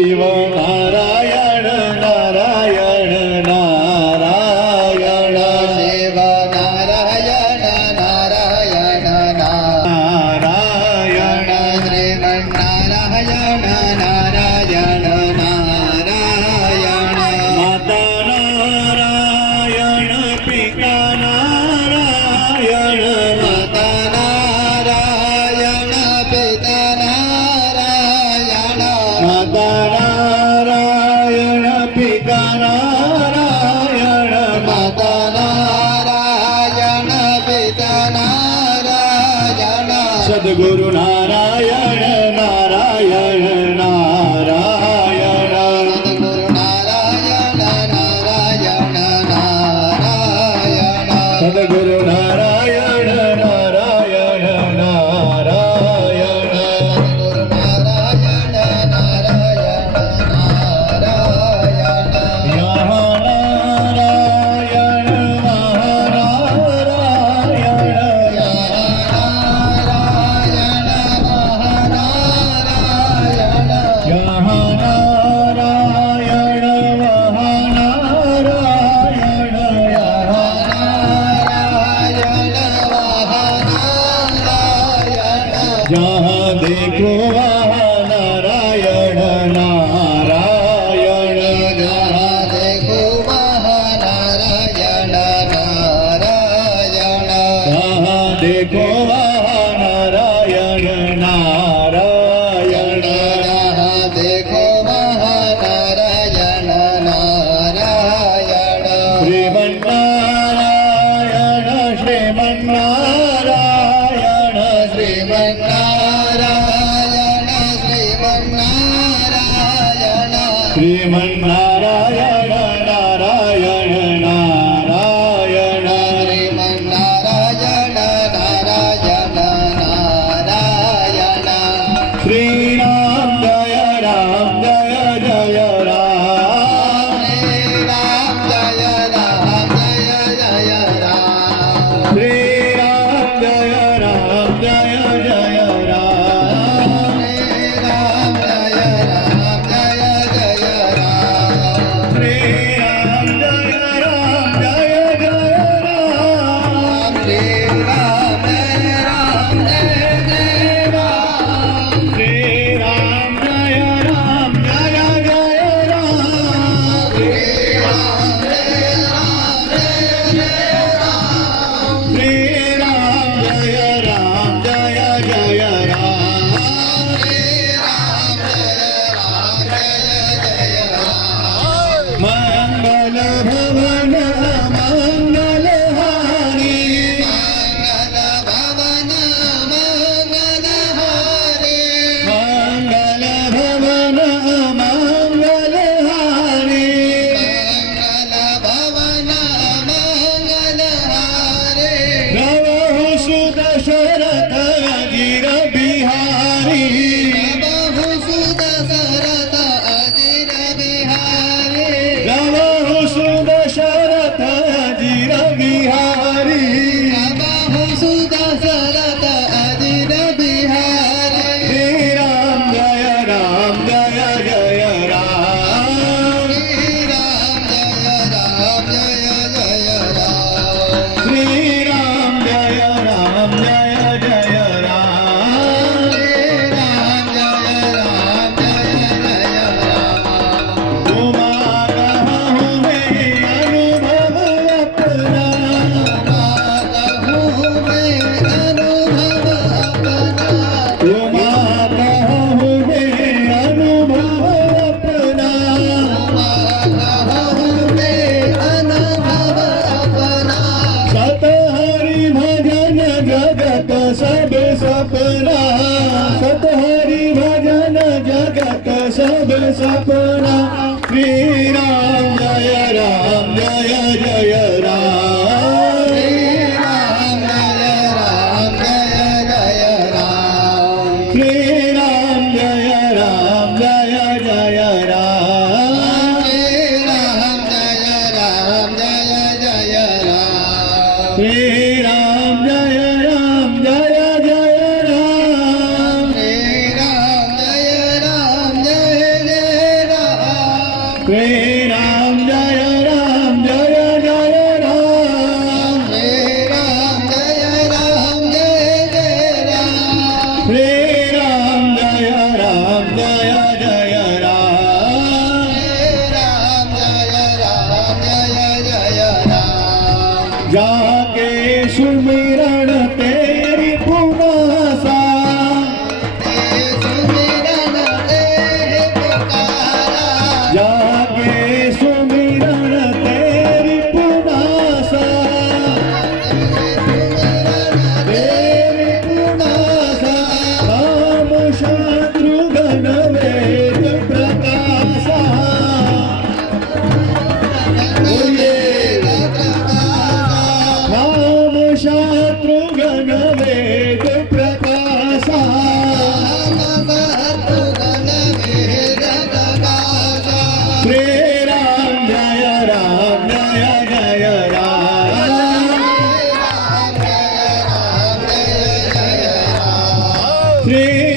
सद्गुरु नारायण नारायण नारायण सद्गुरु नारायण नारायण नारायण सद्गुरु नारायण नारायण नारायण सद्गुरु नारायण नारायण नारायण नारायण जहाँ देखो वहाँ नारायण नारायण जहाँ देखो वहाँ नारायण नारायण जहाँ देखो वहाँ नारायण नारायण जहाँ देखो वहाँ नारायण नारायण श्रीमन्नारायण श्रीमन्नारायण श्रीमन्नारायण श्रीमन्नारायण श्रीमन्नारायण नारायण नारायण श्रीमन्नारायण नारायण नारायण श्री राम जय जय राम श्री राम जय राम जय जय राम श्री राम जय जय राम श्री राम जय राम जय जय राम श्रीराम जय राम जय जय राम राम जय राम जय जय राम श्रीराम जय राम जय जय राम राम जय राम जय जय राम श्रीराम जय राम जय जय राम राम जय राम जय जय राम श्रीराम जय राम जय जय राम राम जय राम जय जय राम जाके सुमिरण तेरी पुनासा सुमिरन तेरे पुकारा जाके सुमिरण तेरी पुनासा तेरी पुनासा राम शत्रुघ्न वेद प्रकाशा राम शत्रुघ्न वेद प्रकाशा श्रीराम जय राम जय जय राम श्री